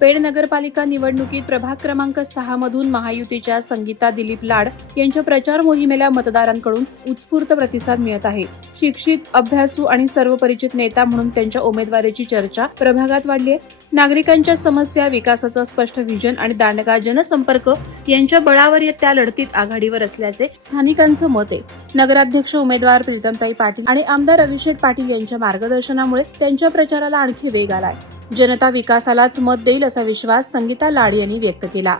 Paid नगरपालिका निवडणुकीत प्रभाग क्रमांक 6 मधून महायुतीच्या संगीता दिलीप लाड यांच्या प्रचार मोहिमेला मतदारांकडून उत्स्फूर्त प्रतिसाद मिळत आहे. शिक्षित, अभ्यासू आणि सर्वपरिचित नेता म्हणून त्यांच्या उमेदवारीची चर्चा प्रभागात वाढली आहे. नागरिकांच्या समस्या, विकासाचं स्पष्ट व्हिजन आणि दांडगा जनसंपर्क यांच्या बळावर त्या लढतीत आघाडीवर असल्याचे स्थानिकांचं मत आहे. नगराध्यक्ष उमेदवार प्रीतमताई पाटील आणि आमदार अभिषेक पाटील यांच्या मार्गदर्शनामुळे त्यांच्या प्रचाराला आणखी वेग आलाय. जनता विकासालाच मत देईल असा विश्वास संगीता लाड यांनी व्यक्त केला.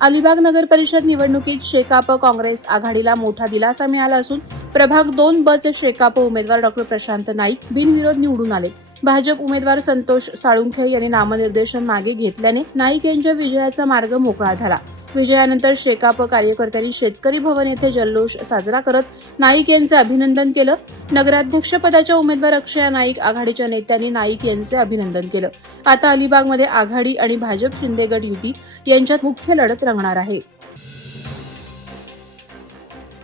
अलिबाग नगर परिषद निवडणुकीत शेकाप काँग्रेस आघाडीला मोठा दिलासा मिळाला असून प्रभाग 2 ब चे शेकाप उमेदवार डॉ. प्रशांत नाईक बिनविरोध निवडून आले. भाजप उमेदवार संतोष साळुंखे यांनी नामनिर्देशन मागे घेतल्याने नाईक यांच्या विजयाचा मार्ग मोकळा झाला. विजयानंतर शेकाप कार्यकर्त्यांनी शेतकरी भवन येथे जल्लोष साजरा करत नाईक यांचे अभिनंदन केलं. नगराध्यक्षपदाच्या उमेदवार अक्षया नाईक आघाडीच्या नेत्यांनी नाईक यांचे अभिनंदन केलं. आता अलिबागमध्ये आघाडी आणि भाजप शिंदे गट युती यांच्यात मुख्य लढत रंगणार आहे.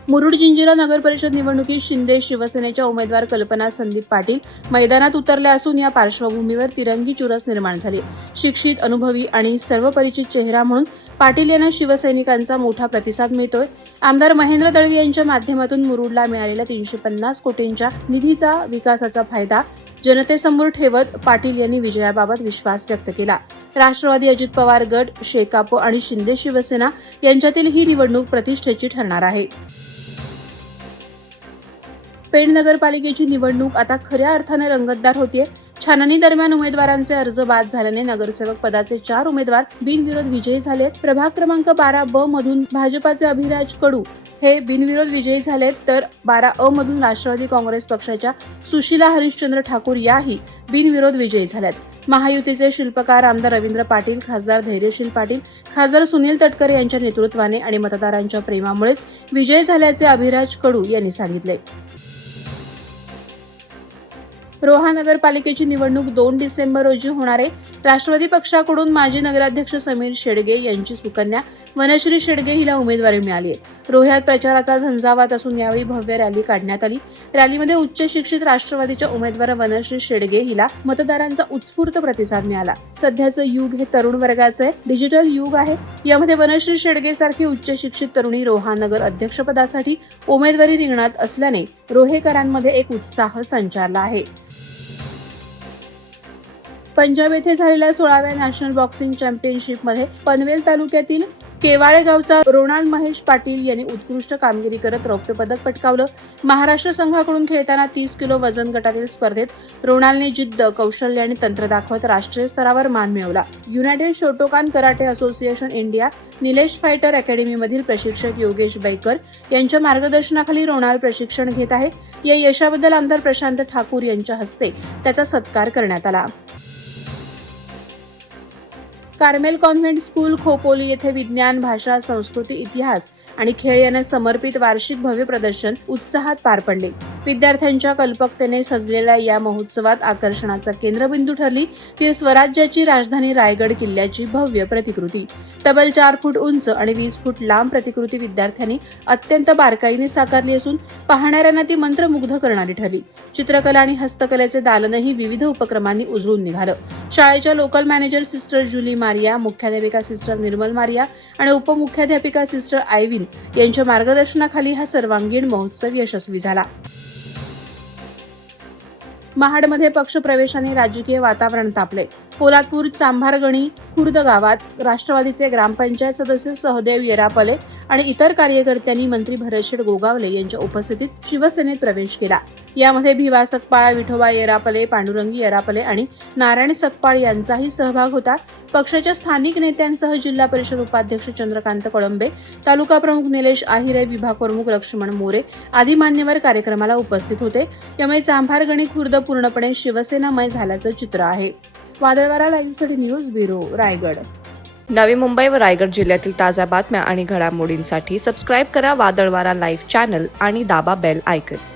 मुरुड जिंजिरा नगर परिषद निवडणुकीत शिंदे शिवसेनेच्या उमेदवार कल्पना संदीप पाटील मैदानात उतरल्या असून या पार्श्वभूमीवर तिरंगी चुरस निर्माण झाली. शिक्षित, अनुभवी आणि सर्वपरिचित चेहरा म्हणून पाटील यांना शिवसैनिकांचा मोठा प्रतिसाद मिळतोय. आमदार महेंद्र दळवी यांच्या माध्यमातून मुरुडला मिळालेल्या 350 कोटींच्या निधीचा विकासाचा फायदा जनतेसमोर ठेवत पाटील यांनी विजयाबाबत विश्वास व्यक्त केला. राष्ट्रवादी, अजित पवार गट, शेकाप आणि शिंदे शिवसेना यांच्यातील ही निवडणूक प्रतिष्ठेची ठरणार आहे. पेड नगरपालिकेची निवडणूक आता खऱ्या अर्थाने रंगतदार होतीये. छाननी दरम्यान उमेदवारांचे अर्ज बाद झाल्याने नगरसेवक पदाचे 4 उमेदवार बिनविरोध विजयी झालेत. प्रभाग क्रमांक 12 ब मधून भाजपाचे अभिराज कडू हे बिनविरोध विजयी झालेत, तर 12 अ मधून राष्ट्रवादी काँग्रेस पक्षाच्या सुशीला हरिश्चंद्र ठाकूर याही बिनविरोध विजयी झाल्यात. महायुतीचे शिल्पकार आमदार रवींद्र पाटील, खासदार धैर्यशील पाटील, खासदार सुनील तटकरे यांच्या नेतृत्वाने आणि मतदारांच्या प्रेमामुळेच विजयी झाल्याचे अभिराज कडू यांनी सांगितले. रोहा नगरपालिकेची निवडणूक 2 डिसेंबर रोजी होणार आहे. राष्ट्रवादी पक्षाकडून माजी नगराध्यक्ष समीर शेडगे यांची सुकन्या वनश्री शेडगे हिला उमेदवारी मिळाली आहे. रोह्यात प्रचाराचा झंझावात असून यावेळी भव्य रॅली काढण्यात आली. रॅलीमध्ये उच्च शिक्षित राष्ट्रवादीच्या उमेदवार वनश्री शेडगे हिला मतदारांचा उत्स्फूर्त प्रतिसाद मिळाला. सध्याचं युग हे तरुण वर्गाचं आहे, डिजिटल युग आहे. यामध्ये वनश्री शेडगे सारखी उच्च शिक्षित तरुणी रोहा नगर अध्यक्षपदासाठी उमेदवारी रिंगणात असल्याने रोहेकरांमध्ये एक उत्साह संचारला आहे. पंजाब येथे झालेल्या 16व्या नॅशनल बॉक्सिंग चॅम्पियनशिपमध्ये पनवेल तालुक्यातील केवाळे गावचा रोनाल्ड महेश पाटील यांनी उत्कृष्ट कामगिरी करत रौप्य पदक पटकावलं. महाराष्ट्र संघाकडून खेळताना 30 किलो वजन गटातील स्पर्धेत रोनाल्डने जिद्द, कौशल्य आणि तंत्र दाखवत राष्ट्रीय स्तरावर मान मिळवला. United Shotokan Karate Association India Nilesh Fighter अकॅडमीमधील प्रशिक्षक योगेश बैकर यांच्या मार्गदर्शनाखाली रोनाल्ड प्रशिक्षण घेत आहे. या यशाबद्दल आमदार प्रशांत ठाकूर यांच्या हस्ते त्याचा सत्कार करण्यात आला. कार्मेल कॉन्व्हेंट स्कूल खोपोली येथे विज्ञान, भाषा, संस्कृती, इतिहास आणि खेळ यांना समर्पित वार्षिक भव्य प्रदर्शन उत्साहात पार पडले. विद्यार्थ्यांच्या कल्पकतेने सजलेल्या या महोत्सवात आकर्षणाचा केंद्रबिंदू ठरली ती स्वराज्याची राजधानी रायगड किल्ल्याची भव्य प्रतिकृती. तब्बल 4 फूट उंच आणि 20 फूट लांब प्रतिकृती विद्यार्थ्यांनी अत्यंत बारकाईने साकारली असून पाहणाऱ्यांना ती मंत्रमुग्ध करणारी ठरली. चित्रकला आणि हस्तकलेचे दालनही विविध उपक्रमांनी उजळून निघालं. शाळेच्या लोकल मॅनेजर सिस्टर जुली मारिया, मुख्याध्यापिका सिस्टर निर्मल मारिया आणि उपमुख्याध्यापिका सिस्टर आयविन यांच्या मार्गदर्शनाखाली हा सर्वांगीण महोत्सव यशस्वी झाला. महाडमध्ये पक्षप्रवेशाने राजकीय वातावरण तापले. पोलादपूर चांभारगणी खुर्द गावात राष्ट्रवादीचे ग्रामपंचायत सदस्य सहदेव येरापले आणि इतर कार्यकर्त्यांनी मंत्री भरतशेठ गोगावले यांच्या उपस्थितीत शिवसेनेत प्रवेश केला. यामध्ये भिवा सकपाळ, विठोबा येरापले, पांडुरंगी येरापले आणि नारायण सकपाळ यांचाही सहभाग होता. पक्षाच्या स्थानिक नेत्यांसह जिल्हा परिषद उपाध्यक्ष चंद्रकांत कळंबे, तालुका प्रमुख निलेश आहिरे, विभाग प्रमुख लक्ष्मण मोरे आदी मान्यवर कार्यक्रमाला उपस्थित होते. त्यामुळे चांभारगणी खुर्द पूर्णपणे शिवसेनामय झाल्याचं चित्र आहे. वादळवारा लाईव्हसाठी न्यूज ब्युरो, रायगड. नवी मुंबई व रायगड जिल्ह्यातील ताज्या बातम्या आणि घडामोडींसाठी सबस्क्राईब करा वादळवारा लाईव्ह चॅनल आणि दाबा बेल आयकॉन.